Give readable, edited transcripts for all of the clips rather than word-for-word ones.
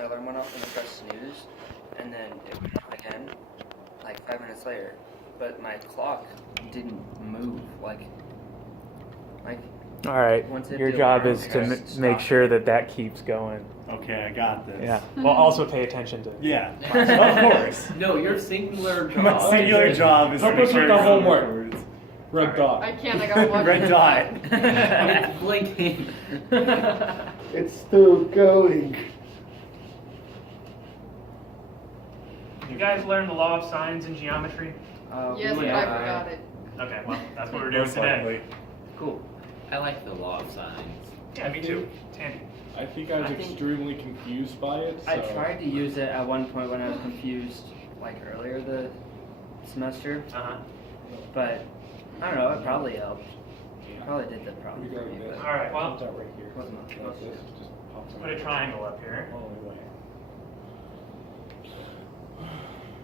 my alarm went off and I pressed snooze, and then it went off again, like 5 minutes later. But my clock didn't move, like. All right, Once it your did job alarm, is to it make stopped. sure that keeps going. Okay, I got this. Yeah. Well, also pay attention to. Yeah, of course. No, your singular job. My singular job is to Help make us sure with the it's homework. afterwards. Red dot. I can't, I gotta watch Red it. dot. It's blinking. It's still going. You guys learn the law of sines in geometry? Yes, but I forgot it. Okay, well, that's what we're doing Most today. likely. Cool. I like the law of signs. Yeah, me too. It's handy. I think I was extremely confused by it. So. I tried to use it at one point when I was confused, like earlier the semester, Uh-huh. but I don't know, it probably helped. Yeah. Probably did the problem We for got me, this. but All right, well, Comes out right here. wasn't much. Like this, it just pops put a out. triangle up here. All the way.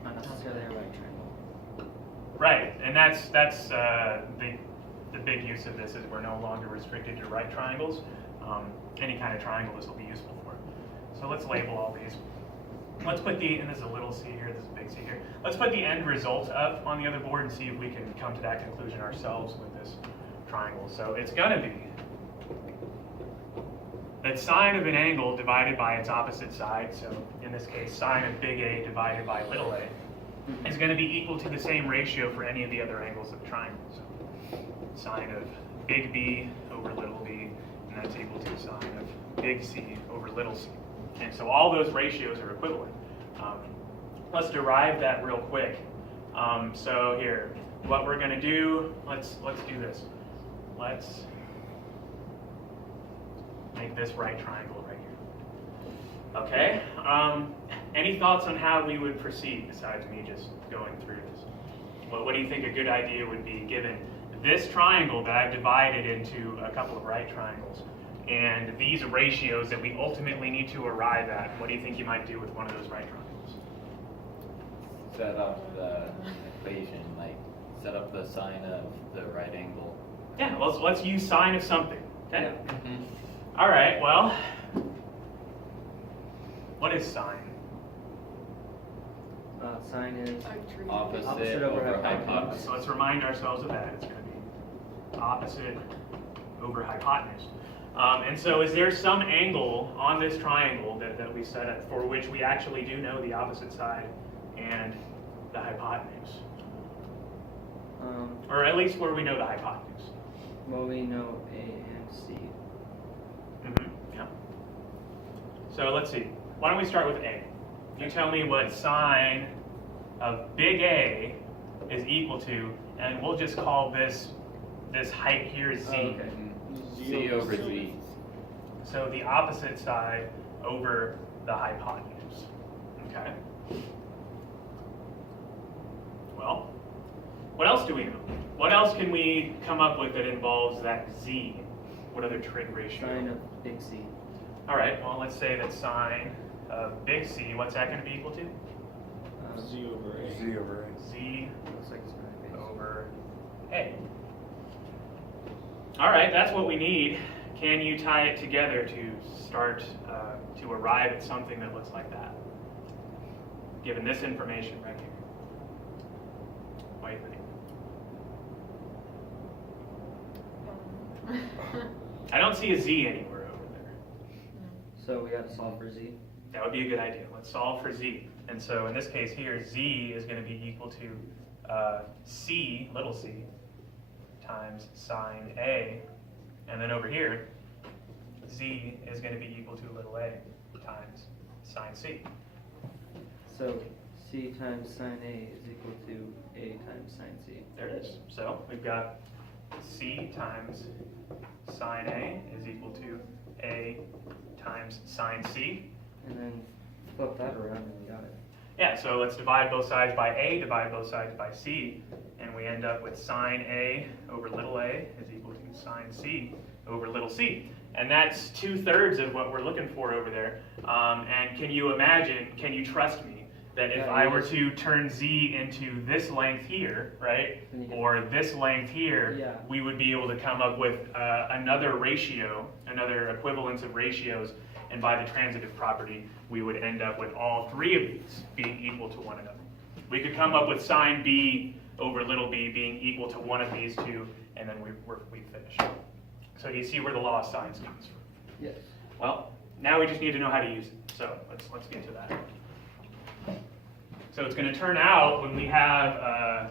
not necessarily a right triangle. Right, and that's the big use of this is we're no longer restricted to right triangles. Any kind of triangle this will be useful for. So let's label all these. Let's put and there's a little c here, there's a big C here. Let's put the end result up on the other board and see if we can come to that conclusion ourselves with this triangle. So it's gonna be that sine of an angle divided by its opposite side, so in this case sine of big A divided by little a, is going to be equal to the same ratio for any of the other angles of the triangle. So sine of big B over little b, and that's equal to sine of big C over little c. And so all those ratios are equivalent. Let's derive that real quick. So here, what we're going to do, let's do this. Let's make this right triangle right here. Okay. Any thoughts on how we would proceed besides me just going through this? What do you think a good idea would be given this triangle that I've divided into a couple of right triangles and these ratios that we ultimately need to arrive at? What do you think you might do with one of those right triangles? Set up the equation, like set up the sine of the right angle. Yeah, let's use sine of something. Okay. Yeah. Mm-hmm. All right. Well, what is sine? Sine is Opposite over hypotenuse. So let's remind ourselves of that. It's going to be opposite over hypotenuse. And so is there some angle on this triangle that we set up for which we actually do know the opposite side and the hypotenuse? Or at least where we know the hypotenuse. Well, we know A and C. Yeah. So let's see. Why don't we start with A? You tell me what sine of big A is equal to, and we'll just call this height here Z. Okay. C over Z. So the opposite side over the hypotenuse. Okay. Well, what else do we know? What else can we come up with that involves that Z? What other trig ratio? Sine of big C. All right, well, let's say that sine of big C, what's that going to be equal to? Z over A. Z over A. Z Looks like it's very big. over A. All right, that's what we need. Can you tie it together to start to arrive at something that looks like that? Given this information right here. What do you think? I don't see a Z anywhere over there. So we got to solve for Z. That would be a good idea. Let's solve for Z. And so in this case here, Z is going to be equal to C, little c, times sine A. And then over here, Z is going to be equal to little a times sine C. So C times sine A is equal to A times sine C. There it is. So we've got C times sine A is equal to A times sine C. And then flip that around and we got it. Yeah, so let's divide both sides by A, divide both sides by C, and we end up with sine A over little a is equal to sine C over little c. And that's 2/3 of what we're looking for over there. And can you imagine, can you trust me, that if I were to turn Z into this length here, right, or this length here, we would be able to come up with another ratio, another equivalence of ratios and by the transitive property, we would end up with all three of these being equal to one another. We could come up with sine b over little b being equal to one of these two, and then we finish. So you see where the law of sines comes from. Yes. Well, now we just need to know how to use it. So let's get to that. So it's going to turn out when we have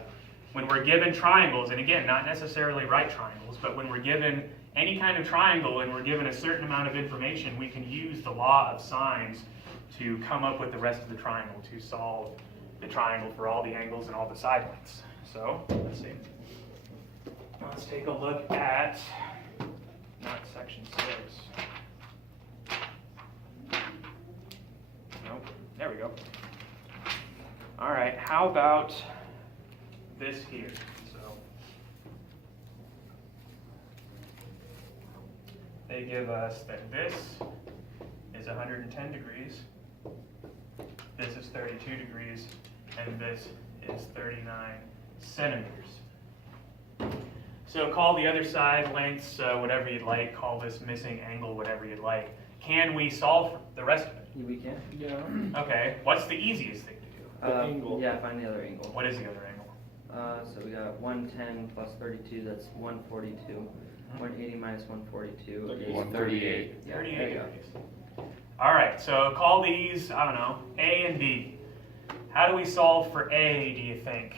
when we're given triangles, and again, not necessarily right triangles, but when we're given any kind of triangle and we're given a certain amount of information, we can use the law of sines to come up with the rest of the triangle, to solve the triangle for all the angles and all the side lengths. So let's see. Let's take a look at not section 6. Nope. There we go. All right. How about this here? So they give us that this is 110 degrees, this is 32 degrees, and this is 39 centimeters. So call the other side lengths whatever you'd like, call this missing angle whatever you'd like. Can we solve the rest of it? We can. Yeah. Okay, what's the easiest thing to do? The angle. Yeah, find the other angle. What is the other angle? So we got 110 plus 32, that's 142. 180 minus 142 is 138. Yeah, 38 there you go. degrees. All right, so call these, I don't know, A and B. How do we solve for A, do you think?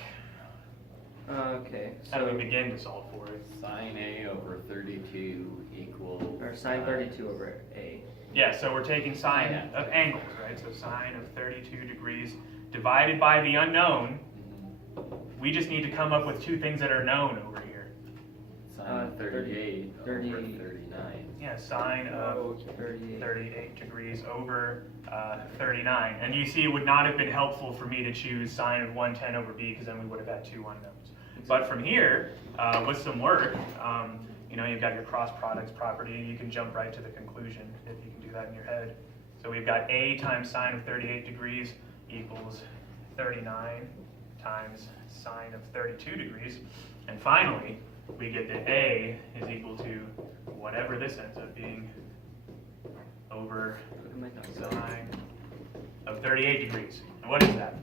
Okay, How do so we begin to solve for it? Sine A over 32 equals. or sine 32 over A. Yeah, so we're taking sine Yeah. of angles, right? So sine of 32 degrees divided by the unknown. We just need to come up with two things that are known over here. Sine of 38 30 over 39. Yeah, sine of 38. 38 degrees over 39. And you see it would not have been helpful for me to choose sine of 110 over b because then we would have had two unknowns. But from here, with some work, you've got your cross products property and you can jump right to the conclusion if you can do that in your head. So we've got a times sine of 38 degrees equals 39 times sine of 32 degrees. And finally, we get that a is equal to whatever this ends up being over sine of 38 degrees. And what is that?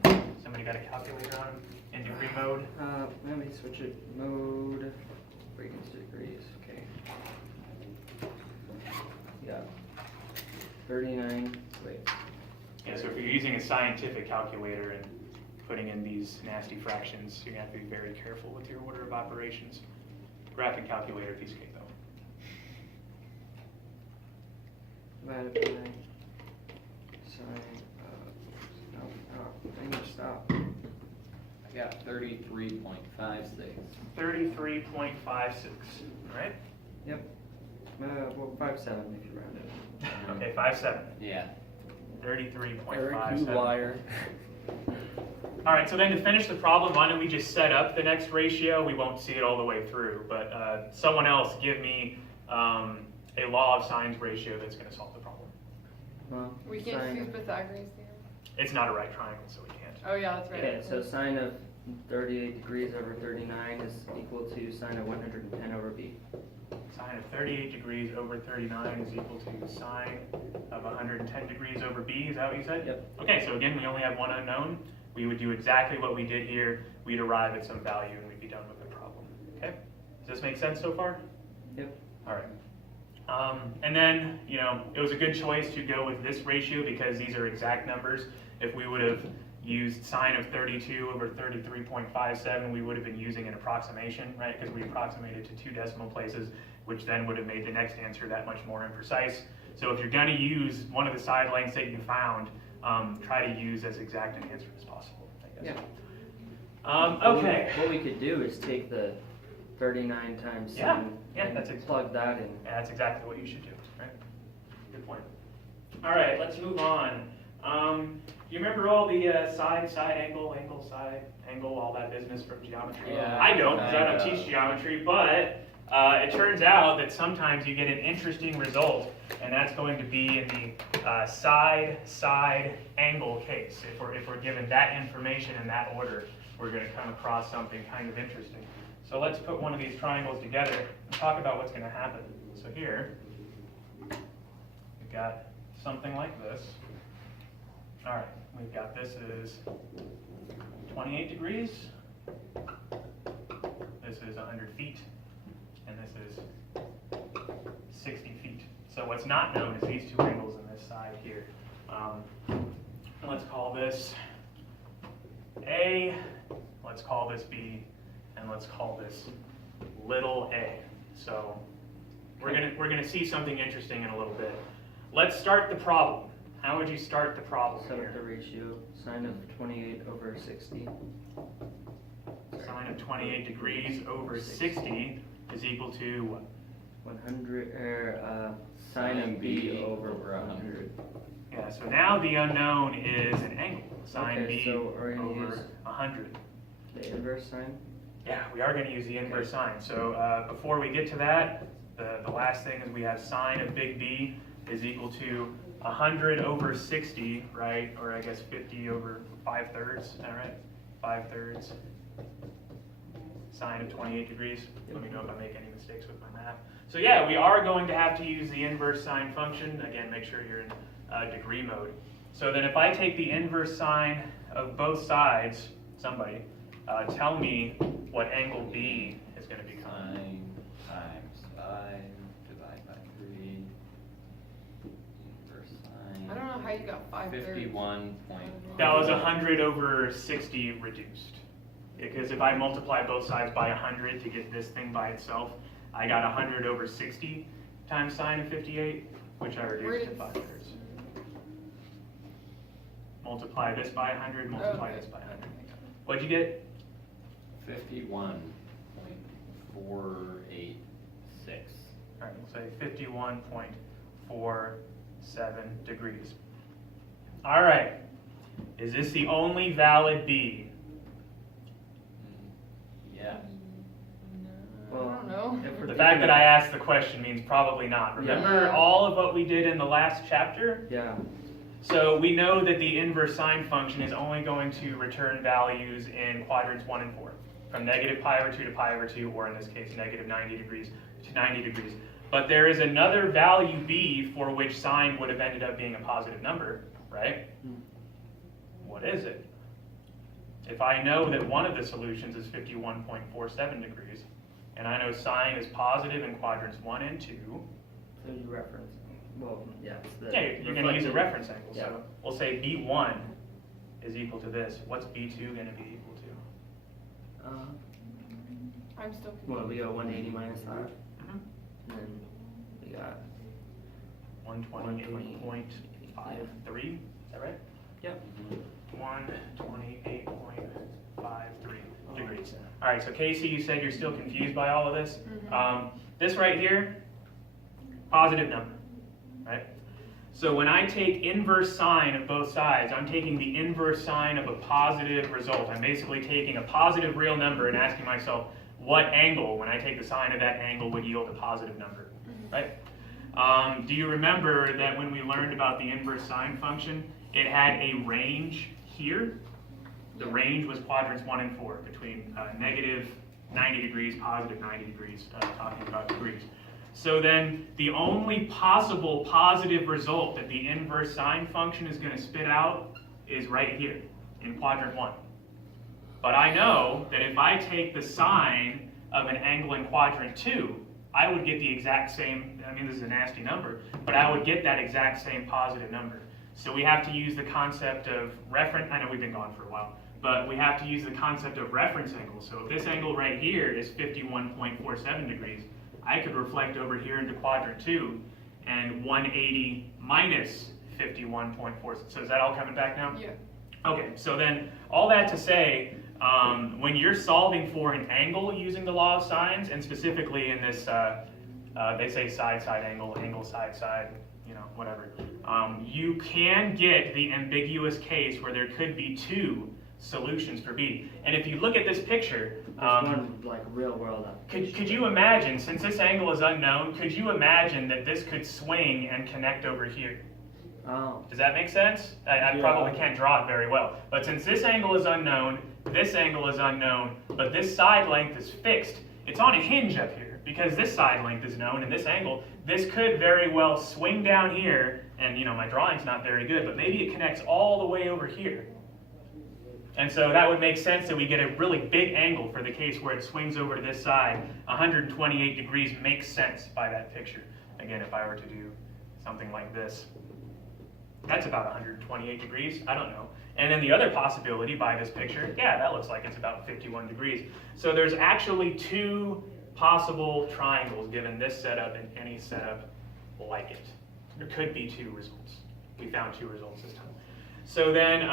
Somebody got a calculator on in degree mode? Let me switch it mode. Break into degrees. Okay. Yeah. 39. Wait. Yeah, so if you're using a scientific calculator and putting in these nasty fractions, you're going to have to be very careful with your order of operations. Graphing calculator, piece of cake though. Divided by sine of. I need to stop. I got 33.56. 33.56, right? Yep. Well, 5.7 if you round it. Okay, 5.7. Yeah. 33.57. liar. All right, so then to finish the problem, why don't we just set up the next ratio? We won't see it all the way through, but someone else give me a law of sines ratio that's going to solve the problem. Well, We can't sine use of- Pythagoras theorem. It's not a right triangle, so we can't. Oh yeah, that's right. Okay, so sine of 38 degrees over 39 is equal to sine of 110 over b. Sine of 38 degrees over 39 is equal to sine of 110 degrees over b. Is that what you said? Yep. Okay, so again, we only have one unknown. We would do exactly what we did here. We'd arrive at some value and we'd be done with the problem. Okay? Does this make sense so far? Yep. All right. And then, it was a good choice to go with this ratio because these are exact numbers. If we would have used sine of 32 over 33.57, we would have been using an approximation, right? Because we approximated to two decimal places, which then would have made the next answer that much more imprecise. So if you're going to use one of the side lengths that you found, try to use as exact an answer as possible, I guess. Yeah. Okay. What we could do is take the 39 times Yeah, sine yeah, and that's plug that in. Yeah, that's exactly what you should do, right? Good point. All right, let's move on. You remember all the side, angle, side, angle, all that business from geometry? Yeah, I don't, because I don't kinda. teach geometry, but it turns out that sometimes you get an interesting result, and that's going to be in the side, angle case. If we're given that information in that order, we're going to come across something kind of interesting. So let's put one of these triangles together and talk about what's going to happen. So here, we've got something like this. All right, we've got this is 28 degrees. This is 100 feet, and this is 60 feet. So what's not known is these two angles on this side here. Let's call this A, let's call this B, and let's call this little a. So we're gonna see something interesting in a little bit. Let's start the problem. How would you start the problem So here? the ratio, sine of 28 over 60. Sine of 28 degrees over 60 is equal to what? 100, sine of B over 100. Yeah, so now the unknown is an angle. Sine Okay, B so we're gonna over use 100. the inverse sine. Yeah, we are going to use the inverse sine. So before we get to that, the last thing is we have sine of big B is equal to 100 over 60, right? Or I guess 50 over 5/3, is that right? 5/3 sine of 28 degrees. Let me know if I make any mistakes with my math. So yeah, we are going to have to use the inverse sine function. Again, make sure you're in degree mode. So then if I take the inverse sine of both sides, somebody, tell me what angle B is going to become. Sine times sine, divide by 3, inverse sine. I don't know how you got 5/3. 51 point. That was 100 over 60 reduced. Because if I multiply both sides by 100 to get this thing by itself, I got 100 over 60 times sine of 58, which I reduced to 5/3. Multiply this by 100, multiply this by 100. What'd you get? 51.486. All right, we'll say 51.47 degrees. All right, is this the only valid B? Yeah. I don't know. if we're The fact that I asked the question means probably not. Remember Yeah. all of what we did in the last chapter? Yeah. So we know that the inverse sine function is only going to return values in quadrants 1 and 4, from negative pi over 2 to pi over 2, or in this case, negative 90 degrees to 90 degrees. But there is another value b for which sine would have ended up being a positive number, right? What is it? If I know that one of the solutions is 51.47 degrees, and I know sine is positive in quadrants 1 and 2, So you reference. Well, yeah. It's the yeah, you're going to use a reflected- reference angle. Yeah. So we'll say B1 is equal to this. What's B2 going to be equal to? I'm still confused. Well, we got 180 minus that, Mhm. and then we got 128.53. Is that right? Yep. 128.53 degrees. All right, so Casey, you said you're still confused by all of this. Mhm. This right here, positive number, right? So when I take inverse sine of both sides, I'm taking the inverse sine of a positive result. I'm basically taking a positive real number and asking myself what angle, when I take the sine of that angle, would yield a positive number, right? Do you remember that when we learned about the inverse sine function, it had a range here? The range was quadrants 1 and 4, between negative 90 degrees, positive 90 degrees, talking about degrees. So then the only possible positive result that the inverse sine function is going to spit out is right here in quadrant 1. But I know that if I take the sine of an angle in quadrant 2, I would get the exact same, I mean this is a nasty number, but I would get that exact same positive number. So we have to use the concept of reference, I know we've been gone for a while, but we have to use the concept of reference angle. So if this angle right here is 51.47 degrees, I could reflect over here into quadrant 2, and 180 minus 51.4. So is that all coming back now? Yeah. Okay, so then all that to say, when you're solving for an angle using the law of sines, and specifically in this, they say side-side angle, angle side-side, you know, whatever, you can get the ambiguous case where there could be two solutions for B. And if you look at this picture, There's one like real world application. could you imagine, since this angle is unknown, could you imagine that this could swing and connect over here? Oh. Does that make sense? I probably can't draw it very well. But since this angle is unknown, this angle is unknown, but this side length is fixed, it's on a hinge up here. Because this side length is known and this angle, this could very well swing down here and my drawing's not very good, but maybe it connects all the way over here. And so that would make sense that we get a really big angle for the case where it swings over to this side. 128 degrees makes sense by that picture. Again, if I were to do something like this, that's about 128 degrees, I don't know. And then the other possibility by this picture, yeah, that looks like it's about 51 degrees. So there's actually two possible triangles given this setup and any setup like it. There could be two results. We found two results this time. So then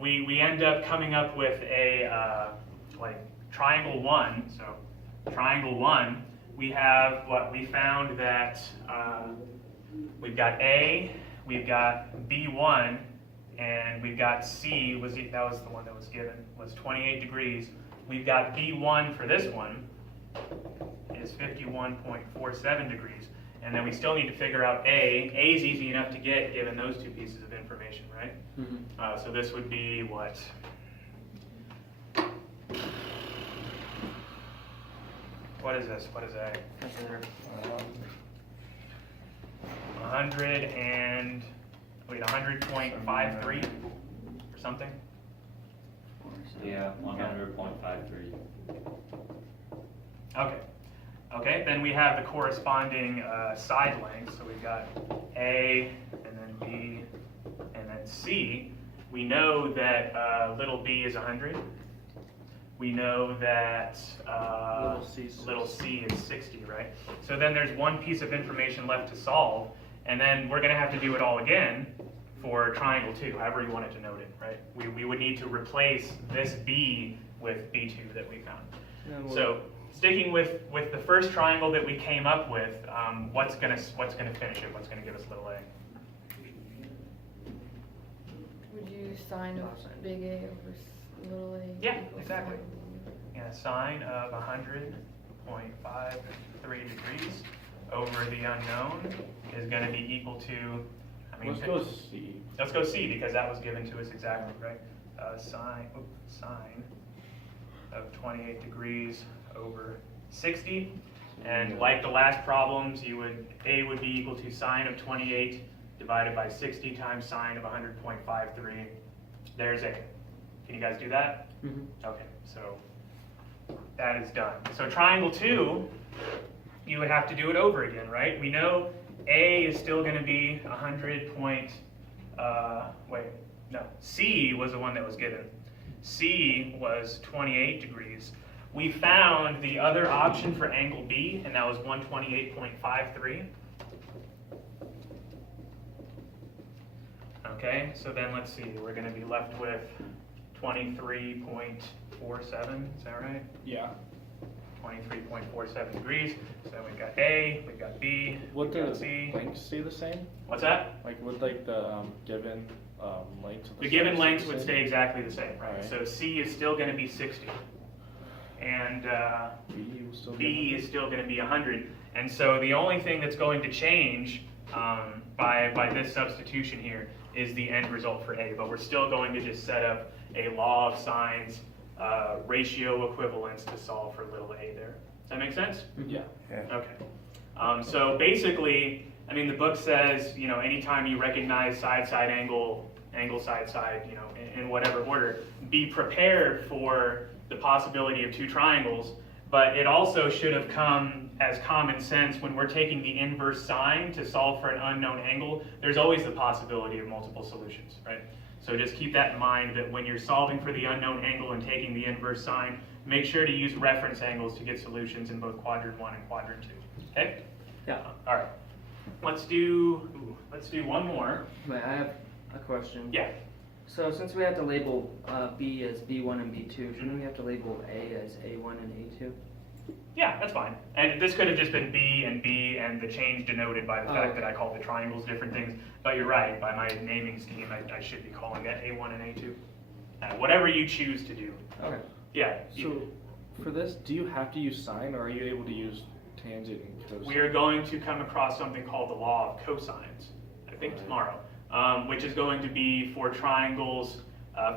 we end up coming up with a like triangle 1. So triangle 1, we have what we found that we've got A, we've got B1, and we've got C, that was the one that was given, was 28 degrees. We've got B1 for this one is 51.47 degrees. And then we still need to figure out A. A is easy enough to get given those two pieces of information, right? Mm-hmm. So this would be what? What is this? What is A? Consider 100.53 or something? Yeah, 100.53. Okay. Okay, then we have the corresponding side lengths. So we've got A, and then B, and then C. We know that little b is 100. We know that little c is 60, right? So then there's one piece of information left to solve, and then we're going to have to do it all again for triangle 2, however you wanted to note it, right? We would need to replace this b with b2 that we found. So sticking with the first triangle that we came up with, what's gonna finish it? What's gonna give us little a? Would you sine of big A over little a? Yeah, equals exactly. sine of B? Yeah, sine of 100.53 degrees over the unknown is going to be equal to, Let's go C. Let's go C because that was given to us exactly, right? Sine of 28 degrees over 60. And like the last problems, A would be equal to sine of 28 divided by 60 times sine of 100.53. There's A. Can you guys do that? Mm-hmm. Okay, so that is done. So triangle 2, you would have to do it over again, right? We know A is still going to be 100 point, C was the one that was given. C was 28 degrees. We found the other option for angle B, and that was 128.53. Okay, so then let's see, we're going to be left with 23.47, is that right? Yeah. 23.47 degrees. So we've got A, we've got B, Would we've the got C. lengths stay the same? What's that? Like, would like the given length? of The given sides length the would same? stay exactly the same, right? Alright. So C is still going to be 60. And B will still B is still going to be 100. And so the only thing that's going to change by this substitution here is the end result for A. But we're still going to just set up a law of sines ratio equivalence to solve for little a there. Does that make sense? Yeah. Okay. So basically, I mean, the book says, anytime you recognize side, angle, side, in whatever order, be prepared for the possibility of two triangles, but it also should have come as common sense when we're taking the inverse sine to solve for an unknown angle. There's always the possibility of multiple solutions, right? So just keep that in mind that when you're solving for the unknown angle and taking the inverse sine, make sure to use reference angles to get solutions in both quadrant 1 and quadrant 2. Okay? Yeah. All right. Let's do one more. Wait, I have a question. Yeah. So since we have to label B as B1 and B2, shouldn't we have to label A as A1 and A2? Yeah, that's fine. And this could have just been B, and the change denoted by the fact that I called the triangles different things. But you're right, by my naming scheme, I should be calling that A1 and A2. Whatever you choose to do. Okay. Yeah. So for this, do you have to use sine, or are you able to use tangent and cosine? We are going to come across something called the law of cosines, I think tomorrow, which is going to be for triangles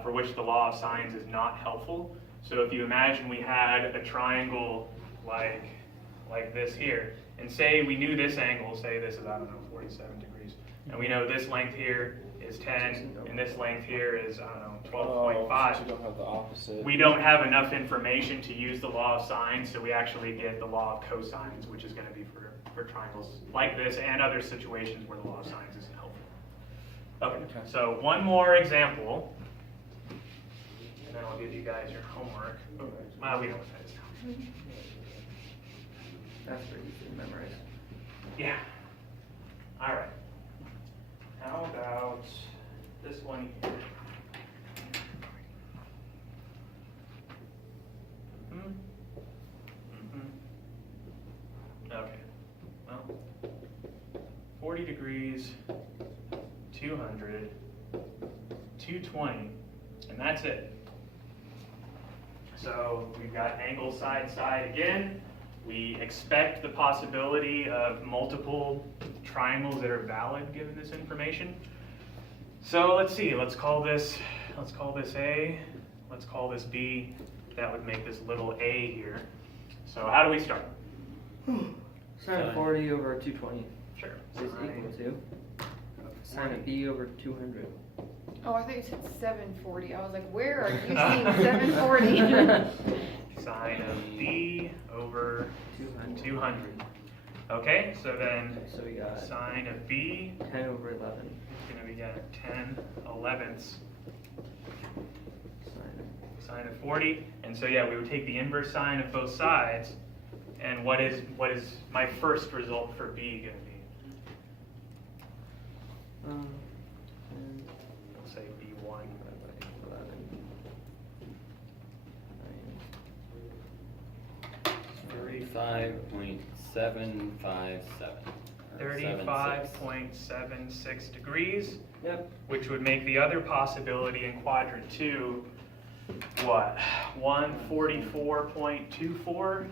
for which the law of sines is not helpful. So if you imagine we had a triangle like this here, and say we knew this angle, say this is, I don't know, 47 degrees. And we know this length here is 10, and this length here is, I don't know, Oh, 12.5. since you don't have the opposite. We don't have enough information to use the law of sines, so we actually get the law of cosines, which is going to be for triangles like this and other situations where the law of sines isn't helpful. Okay, so one more example, and then I'll give you guys your homework. Well, we don't have this now. That's pretty easy to memorize. Yeah. All right. How about this one here? Okay. Well, 40 degrees, 200, 220, and that's it. So we've got angle side side again. We expect the possibility of multiple triangles that are valid given this information. So let's see, let's call this A, let's call this B. That would make this little a here. So how do we start? Sine of 40 over 220 Sure. is equal to sine of b over 200. Oh, I thought you said 740. I was like, where are you seeing 740? Sine of b over 200. 200. Okay, so then So we got sine of b 10 over 11. is going to be 10 11ths sine of 40. And so yeah, we would take the inverse sine of both sides. And what is my first result for b going to be? And We'll say b1. divided by 11. 35.757. 35.76 degrees, Yep. which would make the other possibility in quadrant 2, what? 144.24?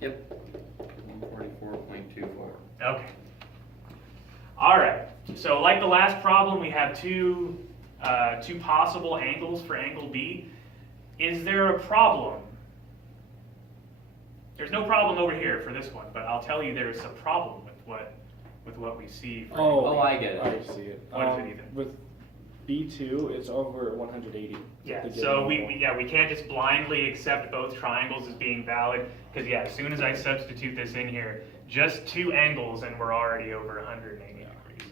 Yep. 144.24. Okay. All right. So like the last problem, we have two possible angles for angle B. Is there a problem? There's no problem over here for this one, but I'll tell you there's a problem with what we see. For Oh, I get it. I see it. What is it even? With B2, it's over 180. Yeah, The so given we angle. can't just blindly accept both triangles as being valid, because yeah, as soon as I substitute this in here, just two angles and we're already over 180 degrees.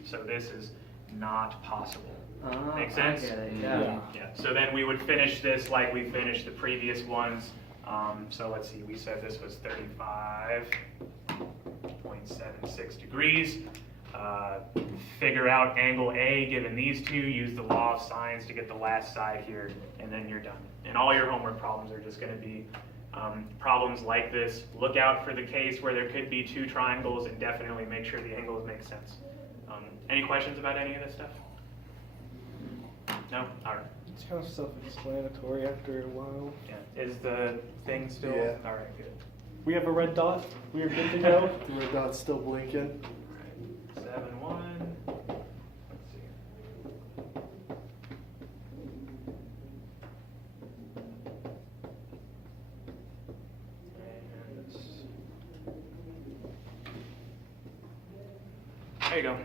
So this is not possible. Make sense? I get it, Yeah. yeah. Yeah, so then we would finish this like we finished the previous ones. So let's see, we said this was 35.76 degrees. Figure out angle A given these two, use the law of sines to get the last side here, and then you're done. And all your homework problems are just going to be problems like this. Look out for the case where there could be two triangles, and definitely make sure the angles make sense. Any questions about any of this stuff? No? All right. It's kind of self-explanatory after a while. Yeah. Is the thing still? Yeah. All right, good. We have a red dot. We are good to go. The red dot's still blinking. 7-1. Let's see. There you go.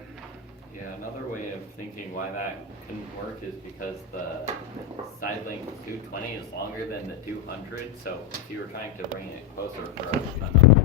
Yeah, another way of thinking why that couldn't work is because the side length 220 is longer than the 200, so if you were trying to bring it closer for a number